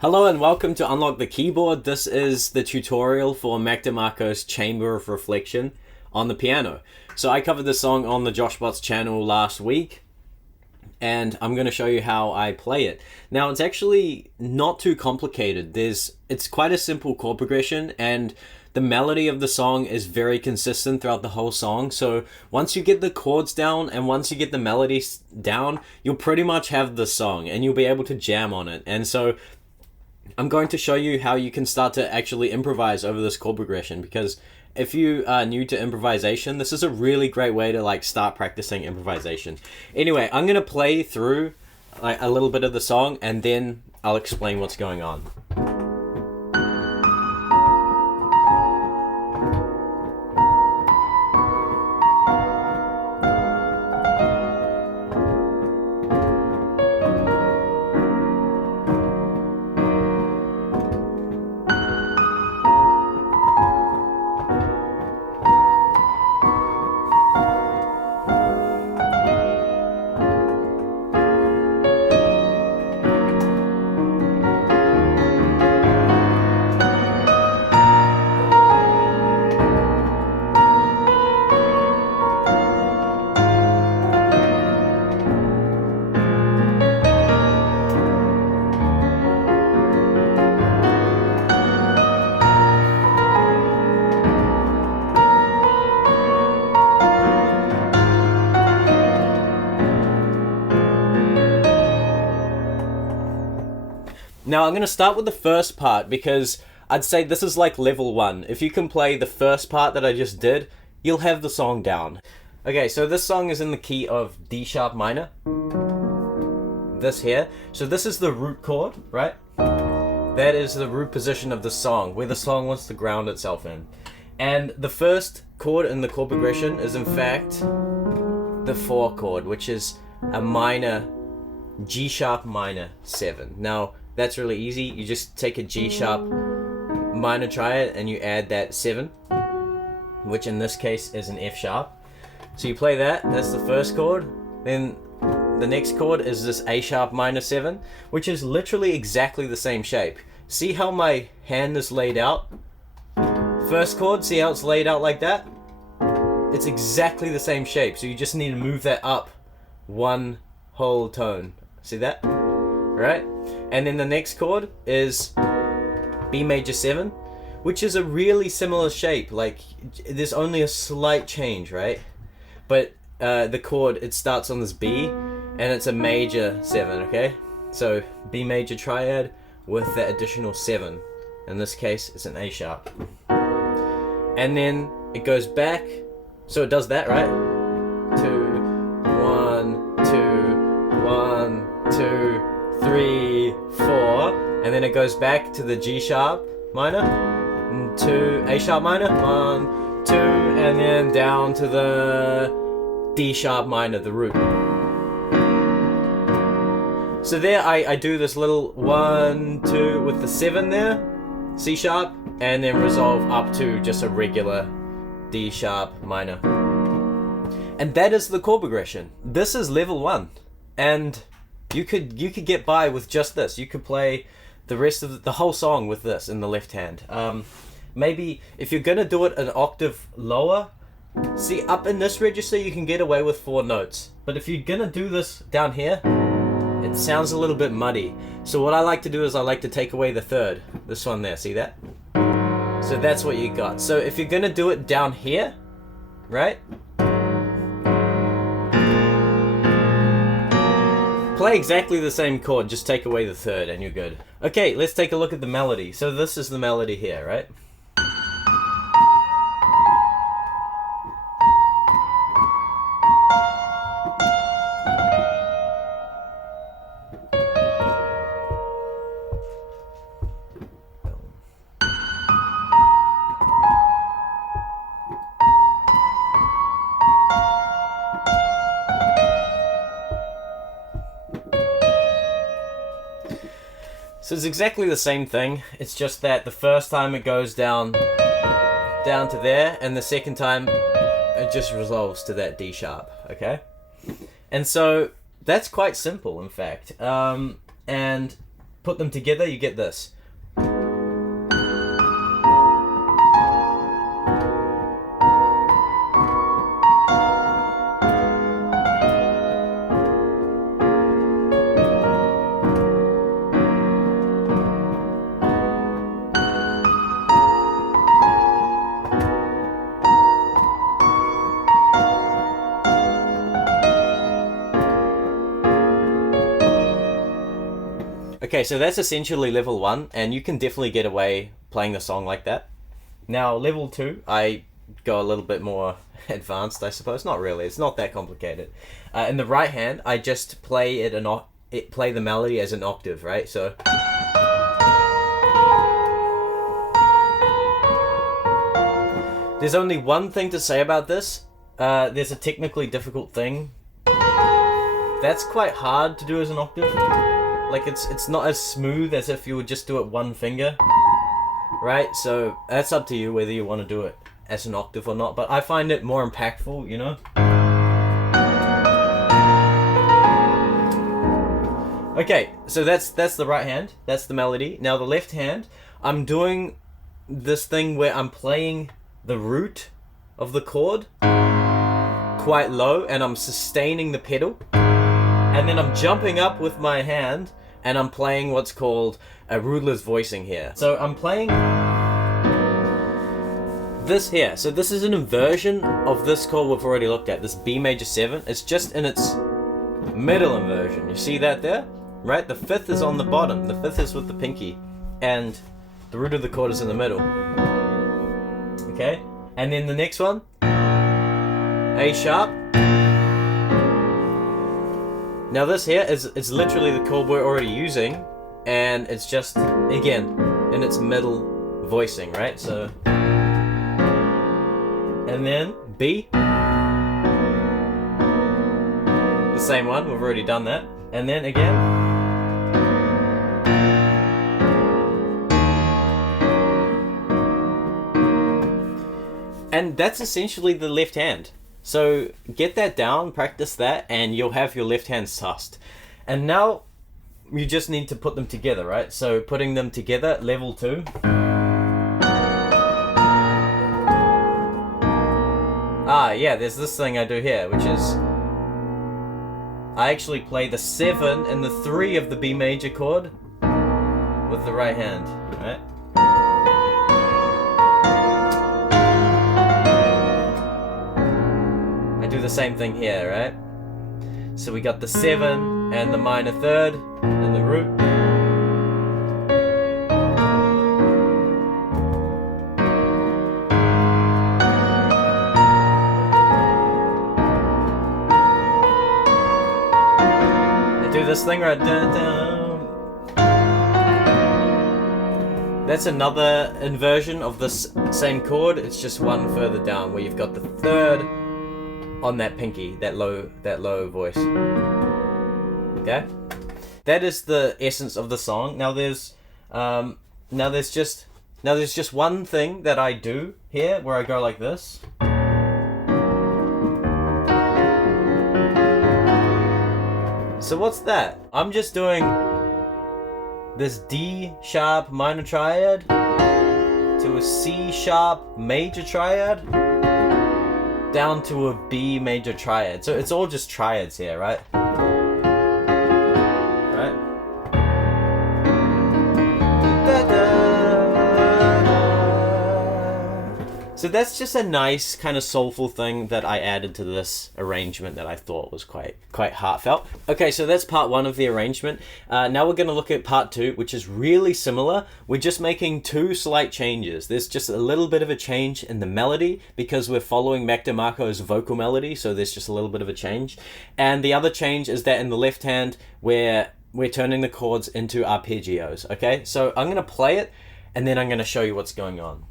Hello and welcome to Unlock the Keyboard. This is the tutorial for DeMarco's Chamber of Reflection on the piano. So I covered this song on the JoshBots channel last week, and I'm going to show you how I play it. Now, it's actually not too complicated. It's quite a simple chord progression, and the melody of the song is very consistent throughout the whole song. So once you get the chords down and once you get the melodies down, you'll pretty much have the song and you'll be able to jam on it. And so I'm going to show you how you can start to actually improvise over this chord progression, because if you are new to improvisation, this is a really great way to start practicing improvisation. Anyway, I'm going to play through a little bit of the song and then I'll explain what's going on. Now I'm going to start with the first part because I'd say this is like level 1. If you can play the first part that I just did, you'll have the song down. Okay, so this song is in the key of D sharp minor. This here. So this is the root chord, right? That is the root position of the song, where the song wants to ground itself in. And the first chord in the chord progression is in fact the 4 chord, which is a minor, G sharp minor 7. Now, that's really easy. You just take a G sharp minor triad and you add that 7, which in this case is an F sharp. So you play that, that's the first chord. Then the next chord is this A sharp minor 7, which is literally exactly the same shape. See how my hand is laid out? First chord, see how it's laid out like that? It's exactly the same shape, so you just need to move that up one whole tone. See that? Right? And then the next chord is B major 7, which is a really similar shape. There's only a slight change, right? But the chord, it starts on this B, and it's a major 7, okay? So B major triad with that additional 7. In this case, it's an A sharp. And then it goes back, so it does that, right? 2, 1, 2, 1, 2, 3, 4, and then it goes back to the G sharp minor, 2, A sharp minor, 1, 2, and then down to the D sharp minor, the root. So there I do this little 1, 2 with the 7 there, C sharp, and then resolve up to just a regular D sharp minor. And that is the chord progression. This is level 1, and you could get by with just this. You could play the rest of the whole song with this in the left hand. Maybe if you're gonna do it an octave lower, see, up in this register you can get away with 4 notes. But if you're gonna do this down here, it sounds a little bit muddy. So what I like to do is I like to take away the third. This one there, see that? So that's what you got. So if you're gonna do it down here, right? Play exactly the same chord, just take away the third and you're good. Okay, let's take a look at the melody. So this is the melody here, right? So it's exactly the same thing. It's just that the first time it goes down to there, and the second time it just resolves to that D sharp, okay? And so that's quite simple, in fact. And put them together, you get this. Okay, so that's essentially level 1, and you can definitely get away playing the song like that. Now, level 2, I go a little bit more advanced, I suppose. Not really, it's not that complicated. In the right hand, I just play play the melody as an octave, right? So there's only one thing to say about this. There's a technically difficult thing. That's quite hard to do as an octave. Like, it's not as smooth as if you would just do it one finger, right? So that's up to you whether you want to do it as an octave or not, but I find it more impactful, you know? Okay, so that's the right hand, that's the melody. Now the left hand, I'm doing this thing where I'm playing the root of the chord quite low, and I'm sustaining the pedal, and then I'm jumping up with my hand and I'm playing what's called a ruler's voicing here. So I'm playing this here. So this is an inversion of this chord we've already looked at, this B major 7. It's just in its middle inversion. You see that there? Right? The 5th is on the bottom. The 5th is with the pinky. And the root of the chord is in the middle. Okay? And then the next one, A sharp. Now this here is literally the chord we're already using, and it's just, again, in its middle voicing, right? So, and then B, the same one, we've already done that, and then again, and that's essentially the left hand. So get that down, practice that, and you'll have your left hand sussed. And now you just need to put them together, right? So putting them together, level 2. Yeah, there's this thing I do here, which is I actually play the 7 and the 3 of the B major chord with the right hand, right? Do the same thing here, right? So we got the 7 and the minor 3rd and the root. I do this thing right down. That's another inversion of this same chord. It's just one further down where you've got the 3rd on that pinky, that low voice. Okay, that is the essence of the song. Now there's just one thing that I do here where I go like this. So what's that? I'm just doing this D sharp minor triad to a C sharp major triad down to a B major triad. So it's all just triads here, right? Right? So that's just a nice kind of soulful thing that I added to this arrangement that I thought was quite heartfelt. Okay, so that's part 1 of the arrangement. Now we're going to look at part 2, which is really similar. We're just making 2 slight changes. There's just a little bit of a change in the melody because we're following DeMarco's vocal melody, so there's just a little bit of a change. And the other change is that in the left hand, we're turning the chords into arpeggios. Okay, so I'm going to play it, and then I'm going to show you what's going on.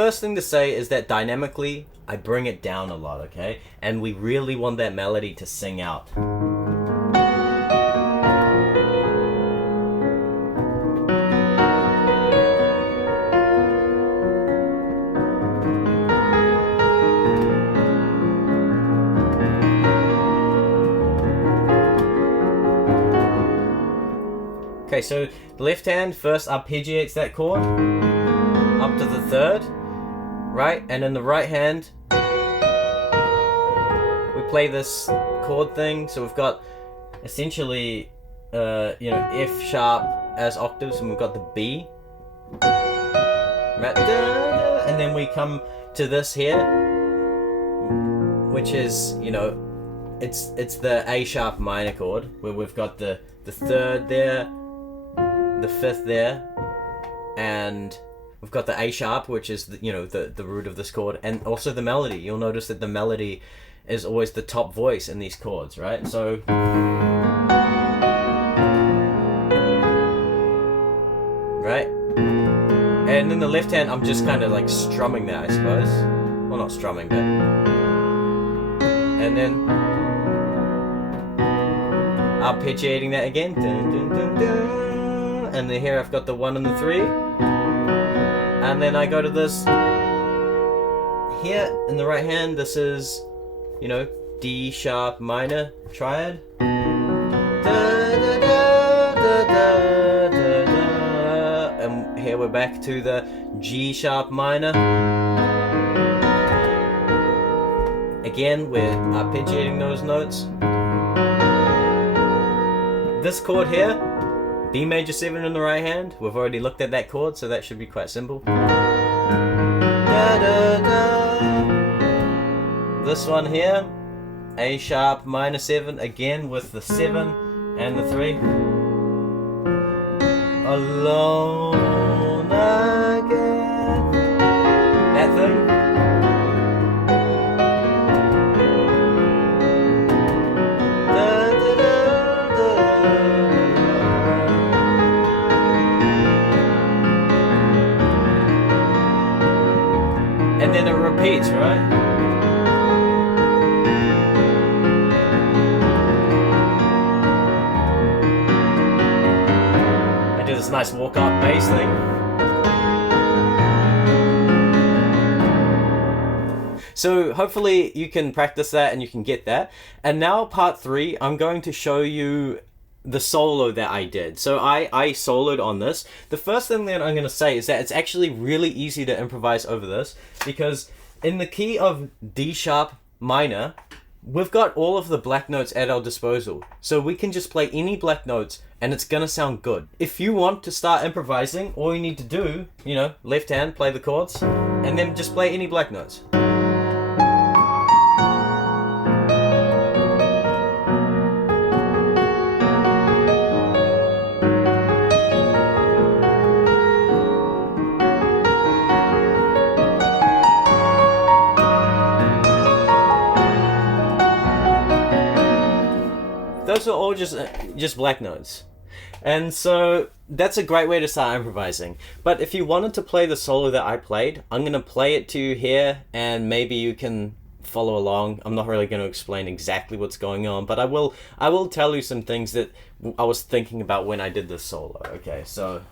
first thing to say is that dynamically, I bring it down a lot, okay? And we really want that melody to sing out. Okay, so the left hand first arpeggiates that chord up to the third, right? And in the right hand, we play this chord thing. So we've got essentially, F sharp as octaves, and we've got the B, right? And then we come to this here, which is, it's the A sharp minor chord, where we've got the third there, the fifth there, and we've got the A sharp, which is the root of this chord, and also the melody. You'll notice that the melody is always the top voice in these chords, right? So right, and in the left hand, I'm just kind of like strumming that, I suppose. Well, not strumming, but and then arpeggiating that again. Dun, dun, dun, dun. And then here I've got the 1 and the 3, and then I go to this here in the right hand. This is, D sharp minor triad, da, da, da, da, da, da, da. And here we're back to the G sharp minor. Again, we're arpeggiating those notes. This chord here, B major 7 in the right hand. We've already looked at that chord, so that should be quite simple. Da, da, da. This one here, A sharp minor 7, again with the 7 and the 3. Alone again. That thing. And then it repeats, right? I do this nice walk-up bass thing. So hopefully you can practice that and you can get that. And now part 3, I'm going to show you the solo that I did. So I soloed on this. The first thing that I'm going to say is that it's actually really easy to improvise over this, because in the key of D sharp minor, we've got all of the black notes at our disposal. So we can just play any black notes and it's going to sound good. If you want to start improvising, all you need to do, left hand, play the chords, and then just play any black notes. Those are all just black notes. And so that's a great way to start improvising. But if you wanted to play the solo that I played, I'm going to play it to you here, and maybe you can follow along. I'm not really going to explain exactly what's going on, but I will tell you some things that I was thinking about when I did this solo. Okay, so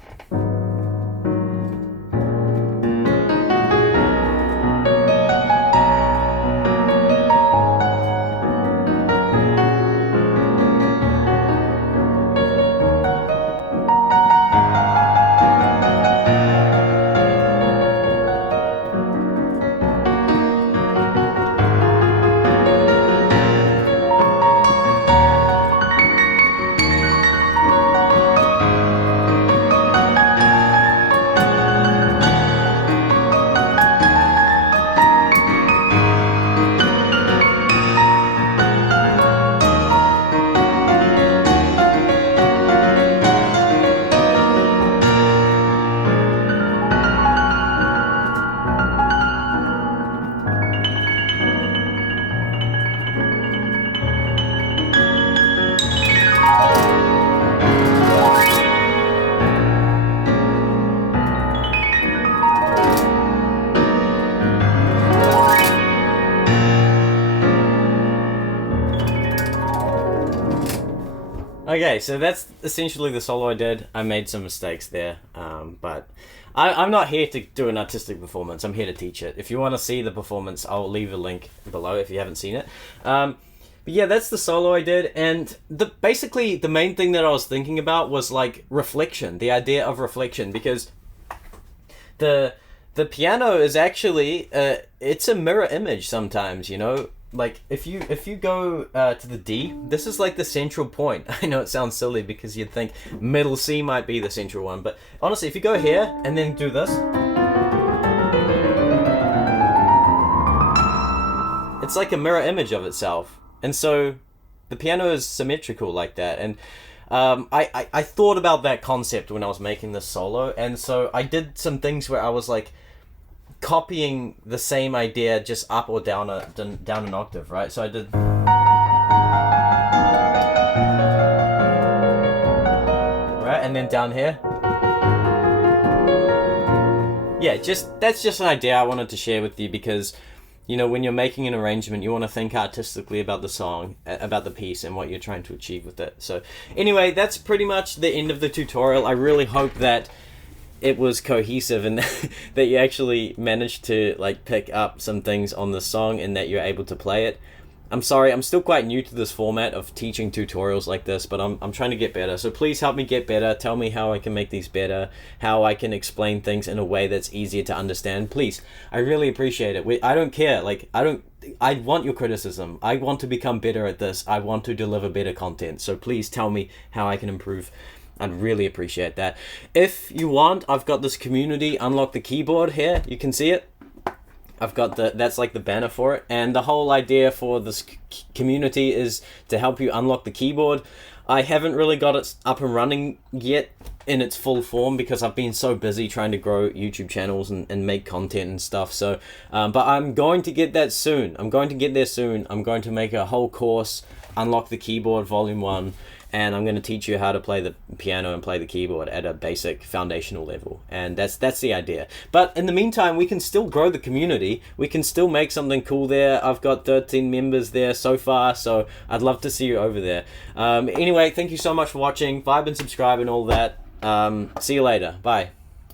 Okay, so that's essentially the solo I did. I made some mistakes there, but I'm not here to do an artistic performance. I'm here to teach it. If you want to see the performance, I'll leave a link below if you haven't seen it. But yeah, that's the solo I did, and basically the main thing that I was thinking about was like reflection, the idea of reflection, because the piano is actually it's a mirror image sometimes, you know. Like if you go to the D, this is like the central point. I know it sounds silly because you'd think middle C might be the central one, but honestly, if you go here and then do this, it's like a mirror image of itself. And so the piano is symmetrical like that. And I thought about that concept when I was making this solo, and so I did some things where I was like copying the same idea just up or down an octave, right? So I did, right, and then down here. Yeah, that's just an idea I wanted to share with you, because you know, when you're making an arrangement, you want to think artistically about the song, about the piece, and what you're trying to achieve with it. So anyway, that's pretty much the end of the tutorial. I really hope that it was cohesive and that you actually managed to like pick up some things on the song and that you're able to play it. I'm sorry, I'm still quite new to this format of teaching tutorials like this, but I'm trying to get better. So please help me get better. Tell me how I can make these better, how I can explain things in a way that's easier to understand. Please, I really appreciate it. I don't care. Like, I want your criticism. I want to become better at this. I want to deliver better content. So please tell me how I can improve. I'd really appreciate that. If you want, I've got this community unlock the keyboard here. You can see it. I've got that's like the banner for it. And the whole idea for this community is to help you unlock the keyboard. I haven't really got it up and running yet in its full form because I've been so busy trying to grow YouTube channels and make content and stuff. So, but I'm going to get that soon. I'm going to get there soon. I'm going to make a whole course, Unlock the Keyboard Volume 1. And I'm going to teach you how to play the piano and play the keyboard at a basic foundational level. And that's the idea. But in the meantime, we can still grow the community. We can still make something cool there. I've got 13 members there so far, so I'd love to see you over there. Anyway, thank you so much for watching. Vibe and subscribe and all that. See you later. Bye.